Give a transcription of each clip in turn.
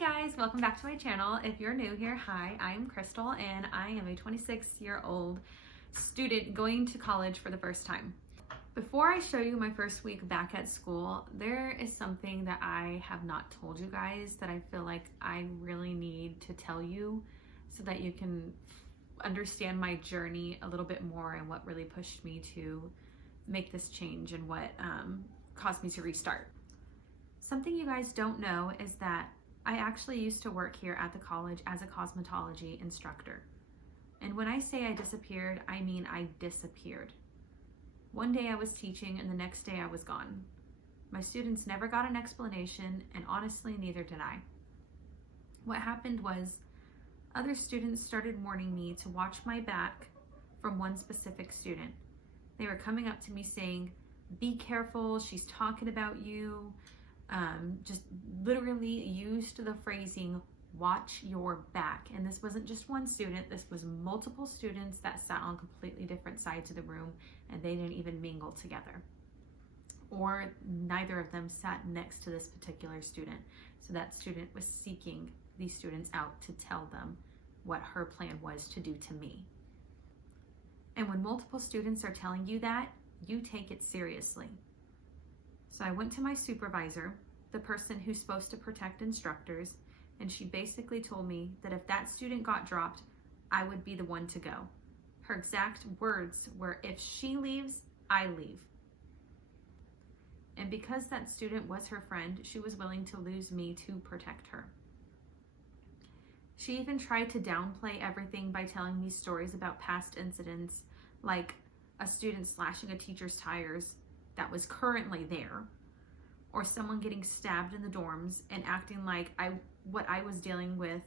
guys, welcome back to my channel. If you're new here, hi, I'm Crystal and I am a 26-year-old student going to college for the first time. Before I show you my first week back at school, there is something that I have not told you guys that I feel like I really need to tell you so that you can understand my journey a little bit more and what really pushed me to make this change and what caused me to restart. Something you guys don't know is that I actually used to work here at the college as a cosmetology instructor. And when I say I disappeared, I mean I disappeared. One day I was teaching and the next day I was gone. My students never got an explanation, and honestly, neither did I. What happened was other students started warning me to watch my back from one specific student. They were coming up to me saying, "Be careful, she's talking about you." Just literally used the phrasing, "watch your back." And this wasn't just one student, this was multiple students that sat on completely different sides of the room, and they didn't even mingle together. Or neither of them sat next to this particular student. So that student was seeking these students out to tell them what her plan was to do to me. And when multiple students are telling you that, you take it seriously. So I went to my supervisor, the person who's supposed to protect instructors, and she basically told me that if that student got dropped, I would be the one to go. Her exact words were, "If she leaves, I leave." And because that student was her friend, she was willing to lose me to protect her. She even tried to downplay everything by telling me stories about past incidents, like a student slashing a teacher's tires that was currently there, or someone getting stabbed in the dorms, and acting like what I was dealing with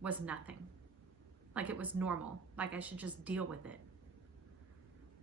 was nothing. Like it was normal, like I should just deal with it.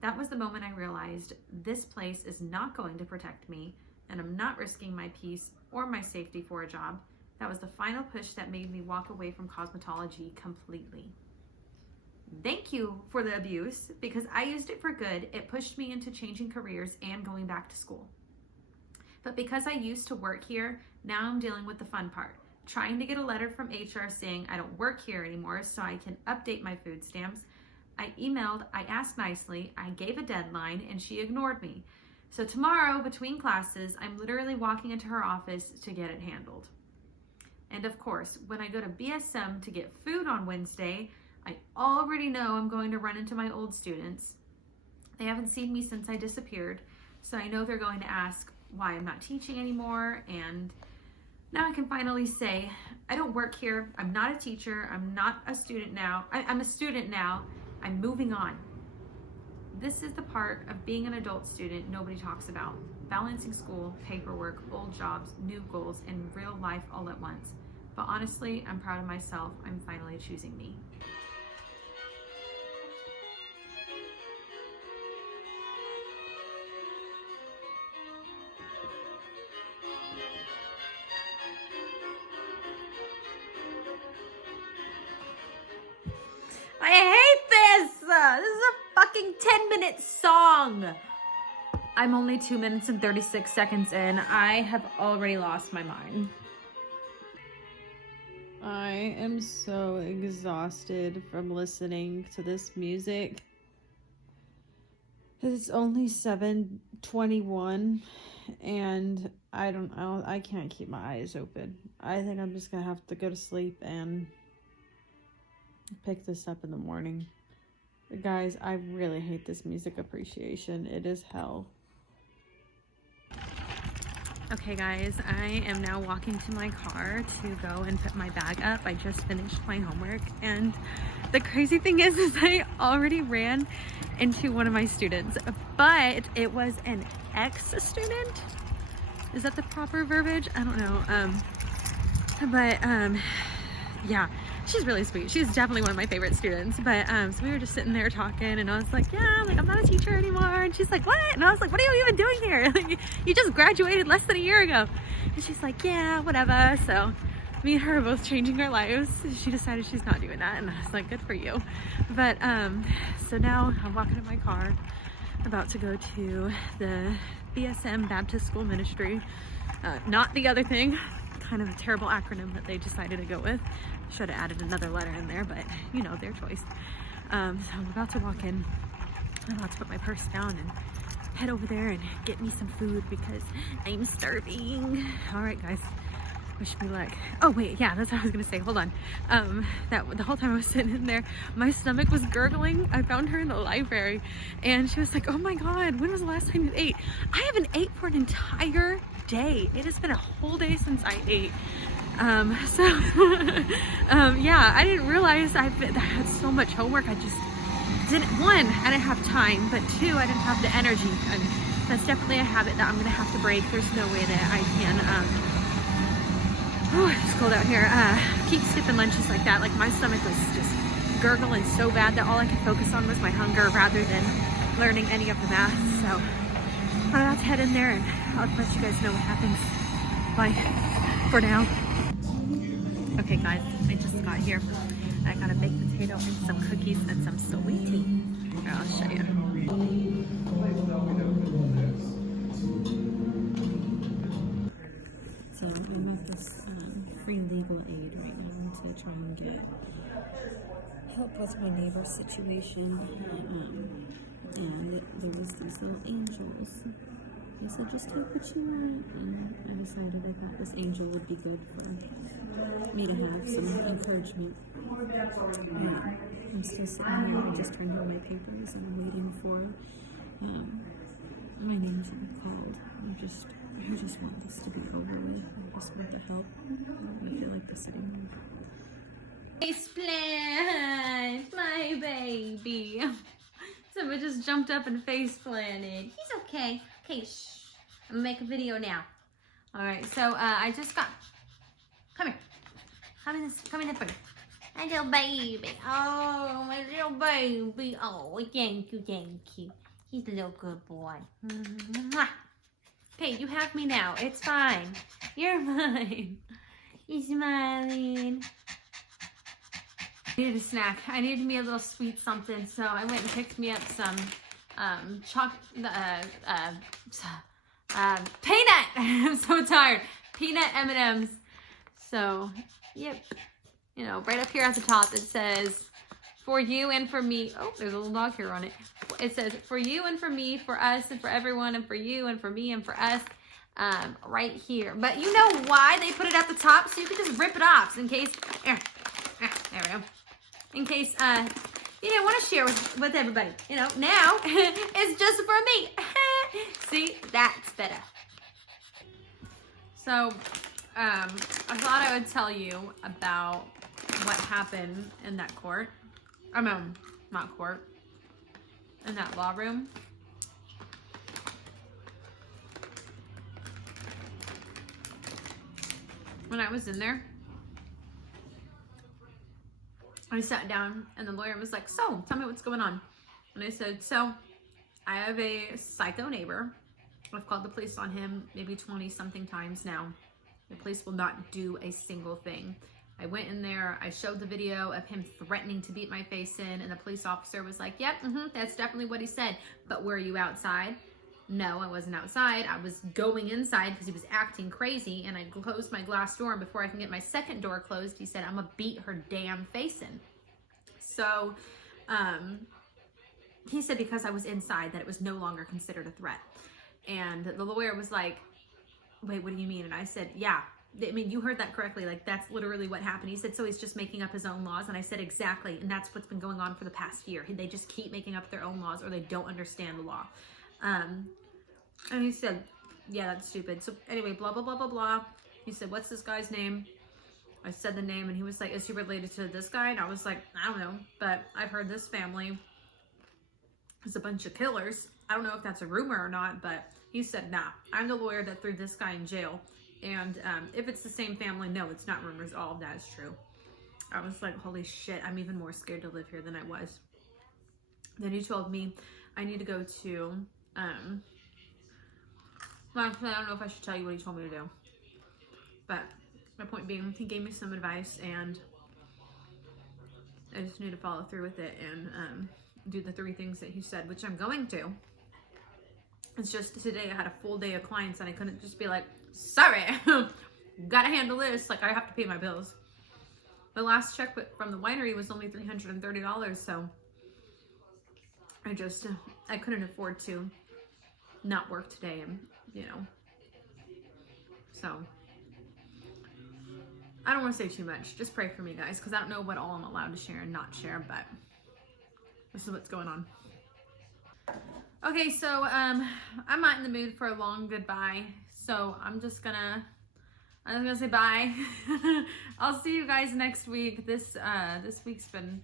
That was the moment I realized this place is not going to protect me, and I'm not risking my peace or my safety for a job. That was the final push that made me walk away from cosmetology completely. Thank you for the abuse, because I used it for good. It pushed me into changing careers and going back to school. But because I used to work here, now I'm dealing with the fun part, trying to get a letter from HR saying I don't work here anymore so I can update my food stamps. I emailed, I asked nicely, I gave a deadline, and she ignored me. So tomorrow, between classes, I'm literally walking into her office to get it handled. And of course, when I go to BSM to get food on Wednesday, I already know I'm going to run into my old students. They haven't seen me since I disappeared, so I know they're going to ask why I'm not teaching anymore. And now I can finally say, I don't work here, I'm not a teacher, I'm not a student now, I'm a student now, I'm moving on. This is the part of being an adult student nobody talks about. Balancing school, paperwork, old jobs, new goals, and real life all at once. But honestly, I'm proud of myself. I'm finally choosing me. I hate this! This is a fucking 10-minute song! I'm only 2 minutes and 36 seconds in. I have already lost my mind. I am so exhausted from listening to this music. It's only 7:21 and I can't keep my eyes open. I think I'm just gonna have to go to sleep and pick this up in the morning. But guys, I really hate this music appreciation. It is hell. Okay guys, I am now walking to my car to go and put my bag up. I just finished my homework, and the crazy thing is I already ran into one of my students, but it was an ex-student. Is that the proper verbiage? I don't know. Yeah, she's really sweet. She's definitely one of my favorite students. But so we were just sitting there talking, and I was like, yeah, like I'm not a teacher anymore. And she's like, what? And I was like, what are you even doing here? Like, you just graduated less than a year ago. And she's like, yeah, whatever. So me and her are both changing our lives. She decided she's not doing that, and I was like, good for you. But so now I'm walking in my car, about to go to the BSM Baptist School Ministry. Not the other thing. kind of a terrible acronym that they decided to go with. Should have added another letter in there, but you know, their choice. So I'm about to walk in. I'm about to put my purse down and head over there and get me some food because I'm starving. All right, guys. Wish me luck. Oh wait, yeah, that's what I was gonna say. Hold on. That the whole time I was sitting in there, my stomach was gurgling. I found her in the library, and she was like, "Oh my God, when was the last time you ate?" I haven't ate for an entire day. It has been a whole day since I ate. Yeah, I didn't realize I had so much homework. I just didn't. One, I didn't have time, but two, I didn't have the energy, and that's definitely a habit that I'm gonna have to break. There's no way that I can. Oh, it's cold out here. Keep skipping lunches like that. Like my stomach was just gurgling so bad that all I could focus on was my hunger rather than learning any of the math. So I'm about to head in there and I'll let you guys know what happens. Bye for now. Okay guys, I just got here. I got a baked potato and some cookies and some sweet tea. Here, I'll show you. So I'm at this free legal aid right now to try and get help with my neighbor's situation. And there was these little angels. They said just take what you want, and I decided I thought this angel would be good for me to have some encouragement. I'm still sitting here. I just turned in my papers and I'm waiting for my name to be called. I just want this to be over with. I just want the help. I don't want to feel like this anymore. Face plant, my baby. Simba just jumped up and face planted. He's okay. Okay, shh. I'm gonna make a video now. All right, so I just got. Come here. Come in this way. My little baby. Oh, my little baby. Oh, thank you, thank you. He's a little good boy. Mwah. Okay, you have me now. It's fine. You're mine. He's smiling. I needed a snack. I needed me a little sweet something, so I went and picked me up some peanut. I'm so tired. Peanut M&Ms. So, yep. You know, right up here at the top it says, for you and for me. Oh, there's a little dog hair on it. It says, for you and for me, for us and for everyone, and for you and for me and for us, right here. But you know why they put it at the top? So you can just rip it off in case, there we go. In case, you didn't want to share with everybody. You know, now it's just for me. See, that's better. So, I thought I would tell you about what happened in that court. I mean, not court. In that law room. When I was in there, I sat down and the lawyer was like, so, tell me what's going on. And I said, so, I have a psycho neighbor. I've called the police on him maybe 20 something times now. The police will not do a single thing. I went in there, I showed the video of him threatening to beat my face in, and the police officer was like, yep, that's definitely what he said. But were you outside? No, I wasn't outside. I was going inside because he was acting crazy, and I closed my glass door, and before I can get my second door closed, he said, I'm gonna beat her damn face in. So, he said because I was inside that it was no longer considered a threat. And the lawyer was like, wait, what do you mean? And I said, yeah, I mean, you heard that correctly. Like, that's literally what happened. He said, so he's just making up his own laws. And I said, exactly. And that's what's been going on for the past year. They just keep making up their own laws, or they don't understand the law. And he said, yeah, that's stupid. So anyway, blah, blah, blah, blah, blah. He said, what's this guy's name? I said the name, and he was like, is he related to this guy? And I was like, I don't know, but I've heard this family is a bunch of killers. I don't know if that's a rumor or not, but he said, nah, I'm the lawyer that threw this guy in jail. And if it's the same family, no, it's not rumors. All of that is true. I was like, holy shit, I'm even more scared to live here than I was. Then he told me I need to go to, well, actually, I don't know if I should tell you what he told me to do. But my point being, he gave me some advice, and I just need to follow through with it and do the 3 things that he said, which I'm going to. It's just today I had a full day of clients, and I couldn't just be like, sorry, gotta handle this. Like, I have to pay my bills. The last check from the winery was only $330, so I couldn't afford to not work today, and you know, so I don't want to say too much. Just pray for me, guys, because I don't know what all I'm allowed to share and not share, but this is what's going on. Okay, so I'm not in the mood for a long goodbye, so I'm just gonna say bye. I'll see you guys next week. This week's been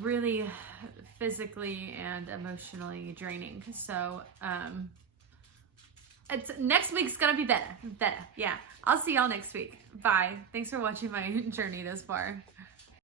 really physically and emotionally draining. So next week's gonna be better. Yeah. I'll see y'all next week. Bye. Thanks for watching my journey this far.